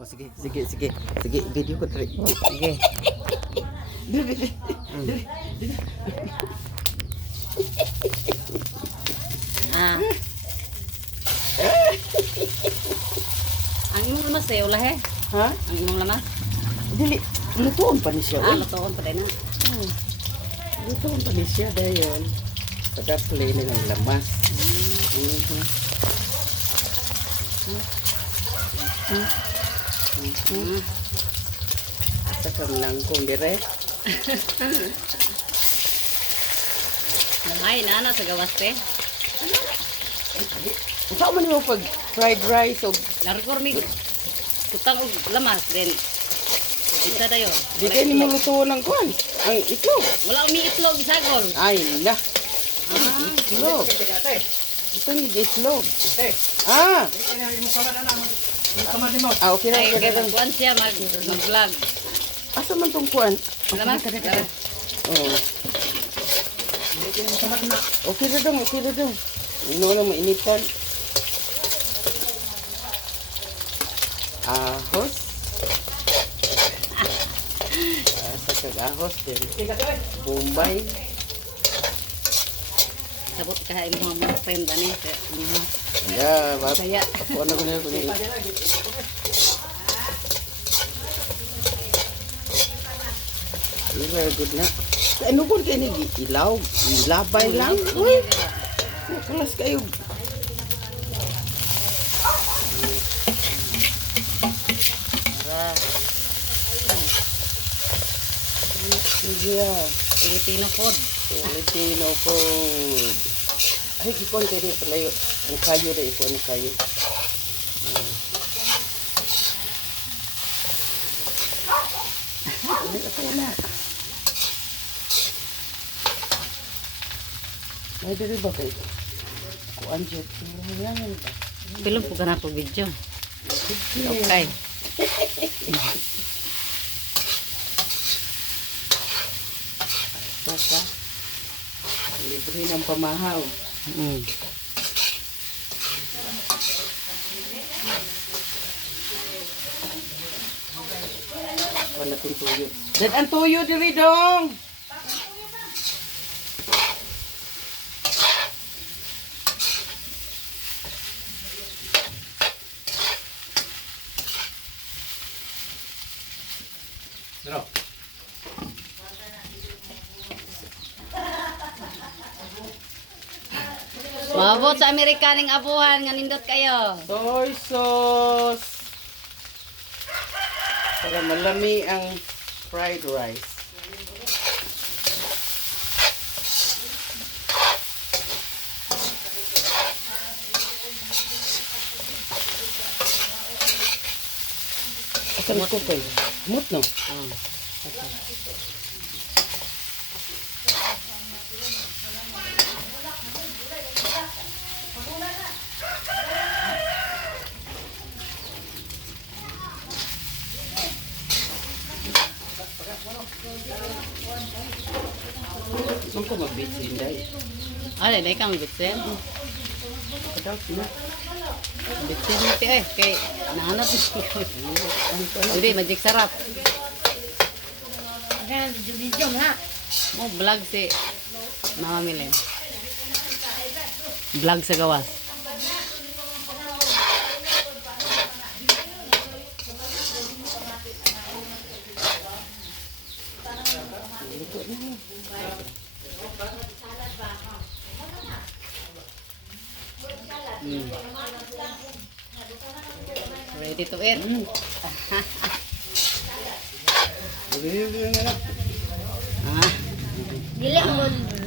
Oh, sige, sige, sige. Sige, video ko try. Sige. Dili, dili. Ah. Ang imong lamas eh, ulah eh. Ha? Ang imong lamas. Dili. Lutuon pa ni siya. Ah, Uy. lutoon pa din na. Lutuon pa ni siya dayon. Pagka-play na ng lamas. Asa kang langkong dire. Ay, nana sa gawas te. Unsa man mo pag fried rice o Largor mi kutang og lamas din. Isa dayo. di kay ni mo lutuon ng kuan. Ang itlog. Wala mi itlog isagol. Ay, na. Ah, Itlog. Ito ni itlog. Ah. Ah, okay na. ay Okay na. kuan siya mag-vlog. Asa man tong kuan? Lamas. Oh. Okay na dong, okay na dong. Ino na mainitan. Ahos. Asa kag ahos din. Bombay. Sabot ka imong mga friend ani. Ya, bab. Saya. Ako na kuno kuno. Very good na. Ano po kayo ilaw? Ilabay lang? Uy! Kalas kayo. Yeah. Filipino food. Filipino food. Ay, gipon kayo rin pala yun. Ang kayo rin, ito ang kayo. Ay, na. May diri ba kayo? Kuan dyan. Yan ba? Bilog po ka na po video. Okay. Basta. Libre ng pamahaw. Mm. Wala kong tuyo. Dad, ang tuyo diri dong! Mabot sa Amerikaning abuhan nga nindot kayo. Soy sauce! Para malami ang fried rice. Asan ko kayo? Mut no? Saan ko mag-bitsi hindi? Ala, dai kang bitsen. Kadaw, sino? Bitsen mo ti eh kay nahanap. Hindi magic sarap. Mo vlog si Mama Milen. Vlog sa gawas. Ready to eat. Ah. Dili mo